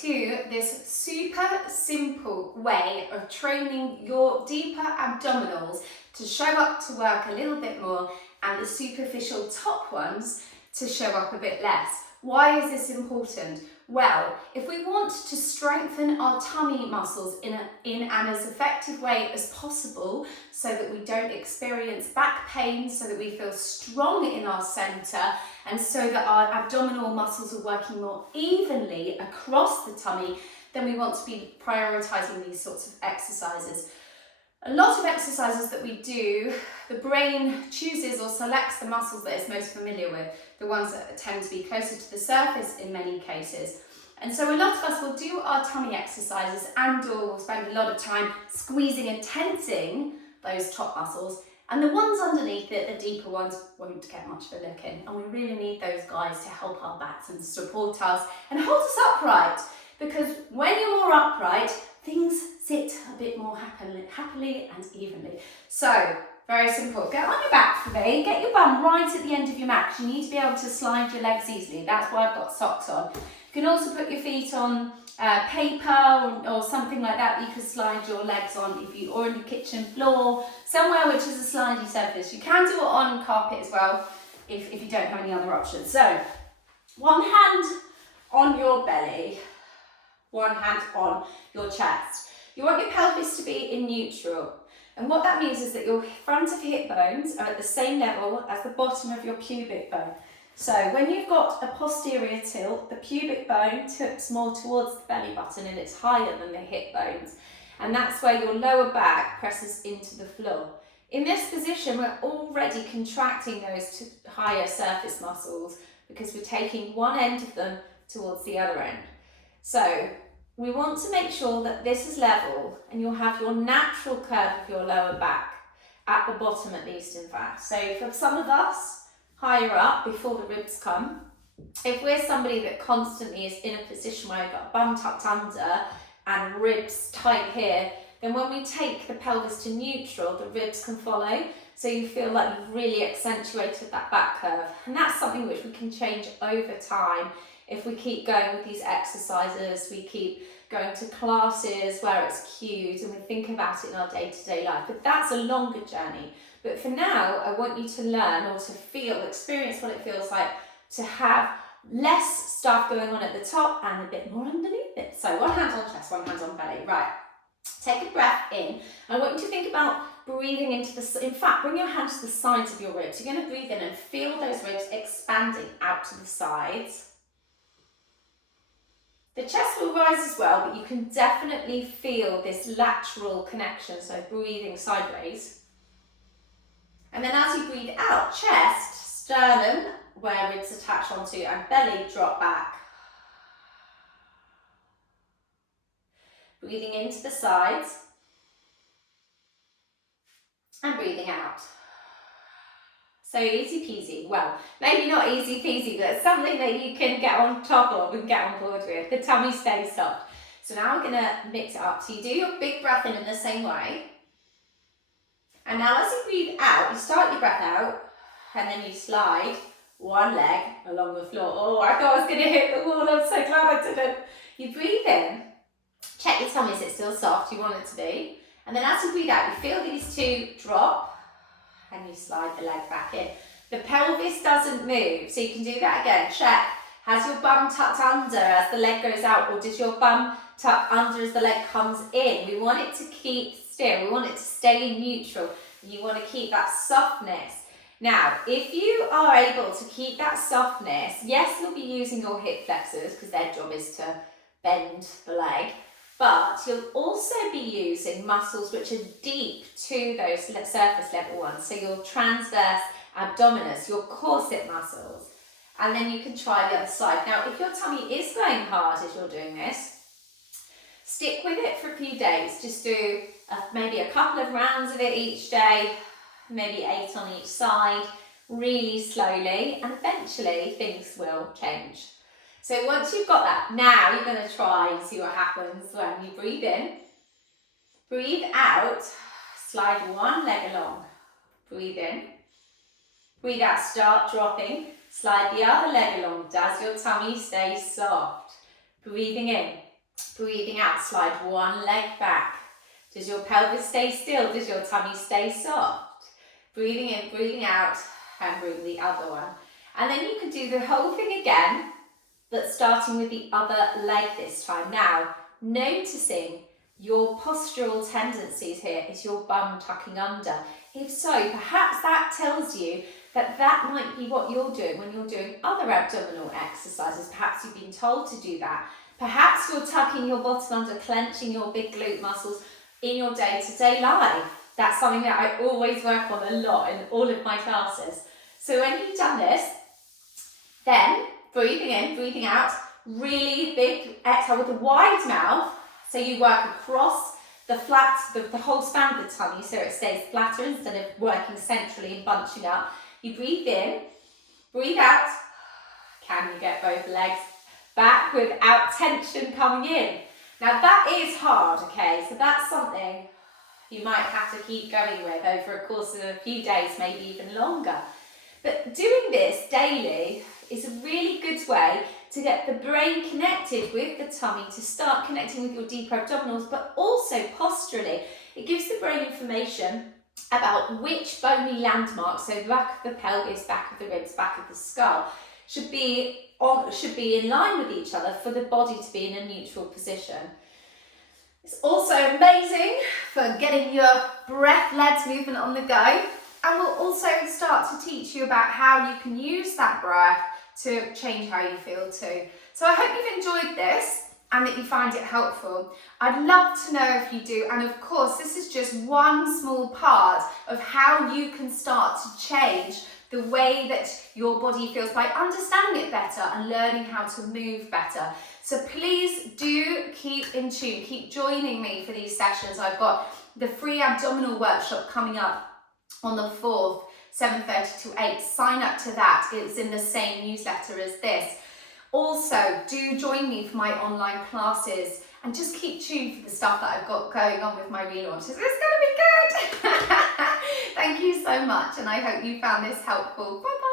to this super simple way of training your deeper abdominals to show up to work a little bit more and the superficial top ones to show up a bit less. Why is this important? Well, if we want to strengthen our tummy muscles in an as effective way as possible so that we don't experience back pain, so that we feel strong in our centre, and so that our abdominal muscles are working more evenly across the tummy, then we want to be prioritising these sorts of exercises. A lot of exercises that we do, the brain chooses or selects the muscles that it's most familiar with, the ones that tend to be closer to the surface in many cases. And so a lot of us will do our tummy exercises and or will spend a lot of time squeezing and tensing those top muscles, and the ones underneath it, the deeper ones, won't get much of a look in. And we really need those guys to help our backs and support us and hold us upright, because when you're more upright, things sit a bit more happily and evenly. So, very simple. Get on your back for me. Get your bum right at the end of your mat, because you need to be able to slide your legs easily. That's why I've got socks on. You can also put your feet on paper or something like that. You can slide your legs on if you, or on your kitchen floor, somewhere which is a slidey surface. You can do it on carpet as well if you don't have any other options. So, one hand on your belly, one hand on your chest. You want your pelvis to be in neutral. And what that means is that your front of hip bones are at the same level as the bottom of your pubic bone. So when you've got a posterior tilt, the pubic bone tilts more towards the belly button and it's higher than the hip bones. And that's where your lower back presses into the floor. In this position, we're already contracting those higher surface muscles because we're taking one end of them towards the other end. So we want to make sure that this is level and you'll have your natural curve of your lower back at the bottom, at least, in fact. So for some of us, higher up before the ribs come. If we're somebody that constantly is in a position where we've got bum tucked under and ribs tight here, then when we take the pelvis to neutral, the ribs can follow. So you feel like you've really accentuated that back curve. And that's something which we can change over time. If we keep going with these exercises, we keep going to classes where it's cued and we think about it in our day-to-day life. But that's a longer journey. But for now, I want you to learn or to feel, experience what it feels like to have less stuff going on at the top and a bit more underneath it. So one hand on chest, one hand on belly. Right, take a breath in. I want you to think about breathing into the, in fact, bring your hands to the sides of your ribs. You're going to breathe in and feel those ribs expanding out to the sides. The chest will rise as well, but you can definitely feel this lateral connection, so breathing sideways. And then as you breathe out, chest, sternum, where ribs attach onto, and belly drop back. Breathing into the sides and breathing out. So easy peasy. Well, maybe not easy peasy, but it's something that you can get on top of and get on board with. The tummy stays soft. So now we're going to mix it up. So you do your big breath in the same way. And now as you breathe out, you start your breath out and then you slide one leg along the floor. Oh, I thought I was going to hit the wall. I'm so glad I didn't. You breathe in. Check your tummy, is it still soft? You want it to be. And then as you breathe out, you feel these two drop and you slide the leg back in. The pelvis doesn't move, so you can do that again. Check. Has your bum tucked under as the leg goes out, or does your bum tuck under as the leg comes in? We want it to keep still. We want it to stay neutral. You want to keep that softness. Now, if you are able to keep that softness, yes, you'll be using your hip flexors because their job is to bend the leg, but you'll also be using muscles which are deep to those surface level ones. So your transverse abdominis, your corset muscles. And then you can try the other side. Now, if your tummy is going hard as you're doing this, stick with it for a few days. Just do maybe a couple of rounds of it each day, maybe 8 on each side, really slowly, and eventually things will change. So once you've got that, now you're going to try and see what happens when you breathe in. Breathe out, slide one leg along. Breathe in. Breathe out, start dropping. Slide the other leg along. Does your tummy stay soft? Breathing in. Breathing out, slide one leg back. Does your pelvis stay still? Does your tummy stay soft? Breathing in, breathing out, and breathe the other one. And then you can do the whole thing again, but starting with the other leg this time. Now, noticing your postural tendencies here. Is your bum tucking under? If so, perhaps that tells you that that might be what you're doing when you're doing other abdominal exercises. Perhaps you've been told to do that. Perhaps you're tucking your bottom under, clenching your big glute muscles in your day-to-day life. That's something that I always work on a lot in all of my classes. So when you've done this, then breathing in, breathing out, really big exhale with a wide mouth. So you work across the whole span of the tummy so it stays flatter instead of working centrally and bunching up. You breathe in, breathe out. Can you get both legs back without tension coming in? Now that is hard, okay? So that's something you might have to keep going with over a course of a few days, maybe even longer. But doing this daily is a really good way to get the brain connected with the tummy, to start connecting with your deeper abdominals, but also posturally. It gives the brain information about which bony landmarks, so the back of the pelvis, back of the ribs, back of the skull, should be in line with each other for the body to be in a neutral position. It's also amazing for getting your breath-led movement on the go, and we'll also start to teach you about how you can use that breath to change how you feel too. So I hope you've enjoyed this and that you find it helpful. I'd love to know if you do, and of course this is just one small part of how you can start to change the way that your body feels by understanding it better and learning how to move better. So please do keep in tune, keep joining me for these sessions. I've got the free abdominal workshop coming up on the 4th, 7:30 to 8. Sign up to that. It's in the same newsletter as this. Also, do join me for my online classes and just keep tuned for the stuff that I've got going on with my relaunches. It's going to be good. Thank you so much, and I hope you found this helpful. Bye-bye.